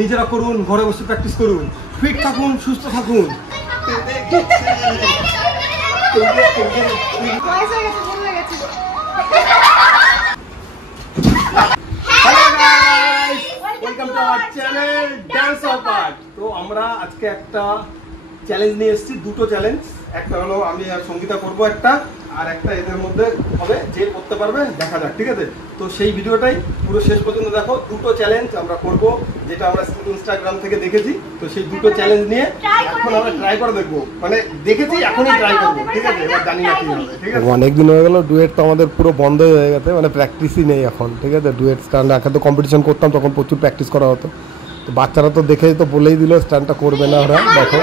নিজেরা করুন, ঘরে বসে প্র্যাকটিস করুন, ফিট থাকুন, সুস্থ থাকুন। তো আমরা আজকে একটা চ্যালেঞ্জ নিয়ে এসেছি, দুটো চ্যালেঞ্জ। একটা হলো আমি আর সঙ্গীতা করবো একটা, আর একটা এদের মধ্যে হবে, যে করতে পারবে দেখা যাক, ঠিক আছে? তো সেই ভিডিওটাই পুরো শেষ পর্যন্ত দেখো। দুটো চ্যালেঞ্জ আমরা করব, যেটা আমরা ইনস্টাগ্রাম থেকে দেখেছি। তো সেই দুটো চ্যালেঞ্জ নিয়ে এখন আমরা ট্রাই করে দেখবো, মানে দেখেছি এখনই ট্রাই করবো, ঠিক আছে? এবার জানি না কি হবে, ঠিক আছে? অনেকদিন হয়ে গেল, ডুয়েট তো আমাদের পুরো বন্ধ হয়ে গেছে, মানে প্র্যাকটিসই নেই এখন, ঠিক আছে? ডুয়েট স্ট্যান্ড আগে তো কম্পিটিশন করতাম, তখন প্রচুর প্র্যাকটিস করা হতো। তো বাচ্চারা তো দেখেই তো বলেই দিল স্ট্যান্ডটা করবে না ওরা। দেখো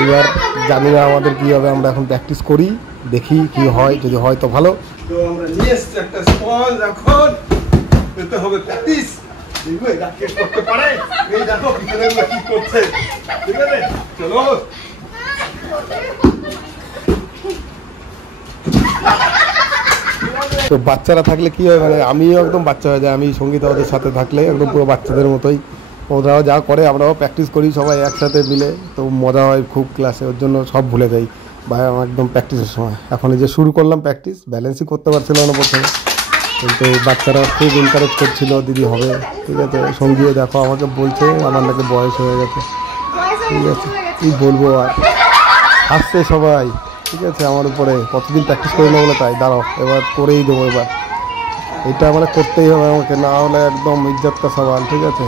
এইবার জানি না আমাদের কি হবে, আমরা এখন প্র্যাকটিস করি, দেখি কি হয়, যদি হয় তো ভালো। তো আমরা নিয়ে এসেছি একটা স্পঞ্জ, এখন করতে হবে প্র্যাকটিস। দেখো এটা কে করতে পারে, এই দেখো পিছনে কি করছে, ঠিক আছে? চলো। তো বাচ্চারা থাকলে কি হয়, মানে আমিও একদম বাচ্চা হয়ে যায়, আমি সঙ্গীতা ওদের সাথে থাকলে একদম পুরো বাচ্চাদের মতোই। ওরাও যা করে আমরাও প্র্যাকটিস করি সবাই একসাথে মিলে, তো মজা হয় খুব ক্লাসে, ওর জন্য সব ভুলে যাই ভাই একদম প্র্যাকটিসের সময়। এখন এই যে শুরু করলাম প্র্যাকটিস, ব্যালেন্সই করতে পারছিল না প্রথমে, কিন্তু বাচ্চারা খুব এনকারেজ করছিল, দিদি হবে, ঠিক আছে? সঙ্গীও দেখো আমাকে বলছে আমার নাকি বয়স হয়ে গেছে, ঠিক আছে? কি বলবো আর, হাসছে সবাই, ঠিক আছে? আমার উপরে কতদিন প্র্যাকটিস করে না বলে, তাই দাঁড়াও এবার করেই দেবো, এবার এটা মানে করতেই হবে আমাকে, না হলে একদম ইজ্জত কা সওয়াল, ঠিক আছে?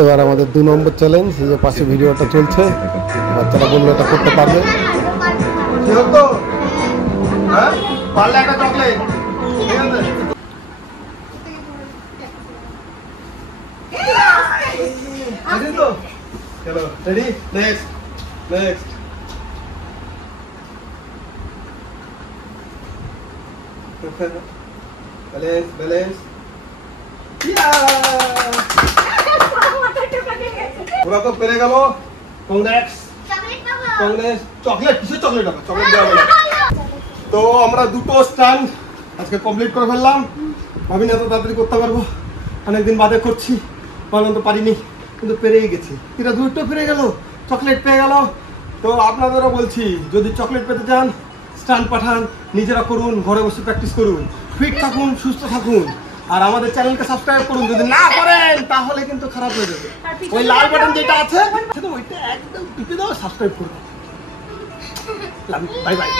এবার আমাদের 2 নম্বর চ্যালেঞ্জ, এই যে পাশে ভিডিওটা চলছে, বাচ্চারা বললো এটা করতে পারবে। ওরা তো পেরে গেল, কংগ্রেস কংগ্রেস। চকলেট কিসের চকলেট হবে, চকলেট দেওয়া হবে। তো আমরা দুটো স্ট্যান্ড আজকে কমপ্লিট করে ফেললাম। ভাবি না তো তাড়াতাড়ি করতে পারবো, অনেকদিন বাদে করছি, ভাবলাম তো পারিনি, কিন্তু পেরেই গেছি। এটা দুটো পেরে গেল, চকলেট পেয়ে গেল। তো আপনাদেরও বলছি, যদি চকলেট পেতে চান স্ট্যান্ড পাঠান, নিজেরা করুন, ঘরে বসে প্র্যাকটিস করুন, ফিট থাকুন, সুস্থ থাকুন। আর আমাদের চ্যানেলকে সাবস্ক্রাইব করুন, যদি না করেন তাহলে কিন্তু খারাপ হয়ে যাবে। ওই লাল বাটন যেটা আছে ওইটা একদম টিপে দাও, সাবস্ক্রাইব করুন। Bye bye.